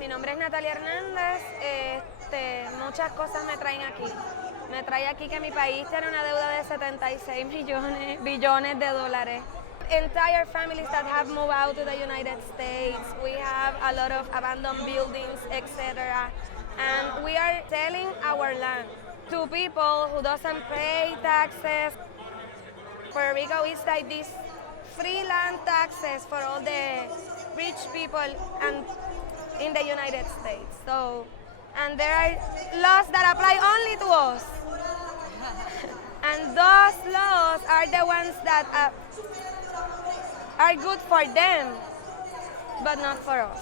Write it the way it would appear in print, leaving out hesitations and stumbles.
mi nombre es Natalia Hernández. Muchas cosas me traen aquí. Me trae aquí que mi país tiene una deuda de 76 billones de dólares. Entire families that have moved out to the United States. We have a lot of abandoned buildings, etc. And we are selling our land to people who doesn't pay taxes. Puerto Rico is like this free land taxes for all the rich people and in the United States. So, and there are laws that apply only to us. And those laws are the ones that are good for them, but not for us.